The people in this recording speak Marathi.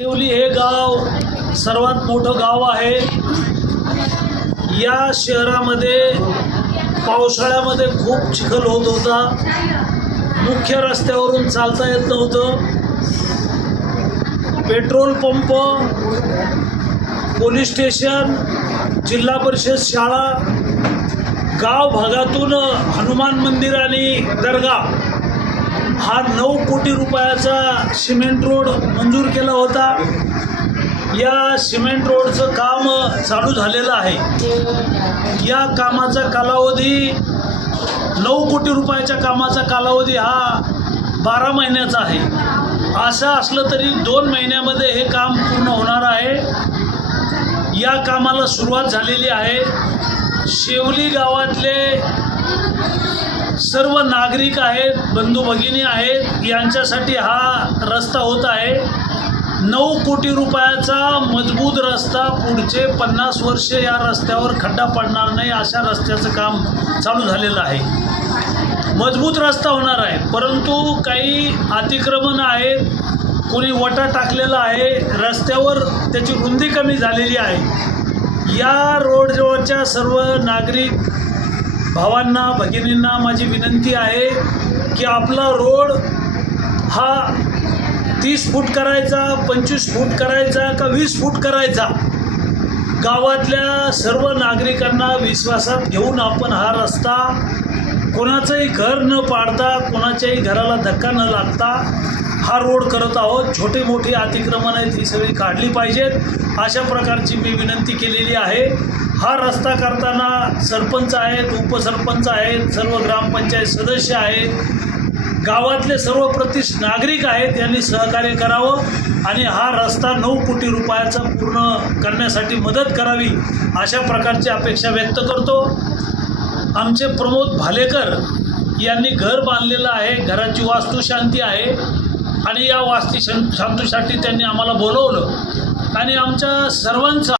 देवली हे गाव सर्वात मोठं गाव आहे. या शहरामध्ये पावसाळ्यामध्ये खूप चिखल होत होता. मुख्य रस्त्यावरून चालता येत नव्हतं. पेट्रोल पंप पोलीस स्टेशन जिल्हा परिषद शाळा गाव भागातून हनुमान मंदिर आणि दर्गा. हा नऊ कोटी रुपयाचा सिमेंट रोड मंजूर केला होता. या सिमेंट रोडचं काम चालू झालेलं आहे. या कामाचा कालावधी नऊ कोटी रुपयाच्या कामाचा कालावधी हा बारा महिन्याचा आहे. असं असलं तरी दोन महिन्यामध्ये हे काम पूर्ण होणार आहे. या कामाला सुरुवात झालेली आहे. शेवली गावातले सर्व नागरिक आहेत बंधू भगिनी आहेत यांच्यासाठी हा रस्ता होत आहे. नऊ कोटी रुपयाचा मजबूत रस्ता पुढचे पन्नास वर्ष या रस्त्यावर खड्डा पडणार नाही अशा रस्त्याचं काम चालू झालेलं आहे. मजबूत रस्ता होणार आहे परंतु काही अतिक्रमण आहेत कोणी वटा टाकलेला आहे रस्त्यावर त्याची रुंदी कमी झालेली आहे. या रोडजवळच्या सर्व नागरिक भावांना भगिनींना माझी विनंती आहे की आपला रोड हा तीस फूट करायचा पंचवीस फूट करायचा का वीस फूट करायचा? गावातल्या सर्व नागरिकांना विश्वासात घेऊन आपण हा रस्ता कोणाचंही घर न पाडता कोणाच्याही घराला धक्का न लागता हा रोड करत आहोत. छोटे मोठे अतिक्रमण आहेत ही सगळी काढली पाहिजेत. अशा प्रकारची मी विनंती केलेली आहे. हा रस्ता करताना सरपंच आहेत उपसरपंच आहेत सर्व ग्रामपंचायत सदस्य आहेत. गावातले सर्व प्रतिष्ठ नागरिक आहेत यांनी सहकार्य करावं आणि हा रस्ता नऊ कोटी रुपयाचा पूर्ण करण्यासाठी मदत करावी अशा प्रकारची अपेक्षा व्यक्त करतो. आमचे प्रमोद भालेकर यांनी घर बांधलेलं आहे. घराची वास्तुशांती आहे. आणि या वास्तू शांतूसाठी त्यांनी आम्हाला बोलवलं. आणि आमच्या सर्वांचा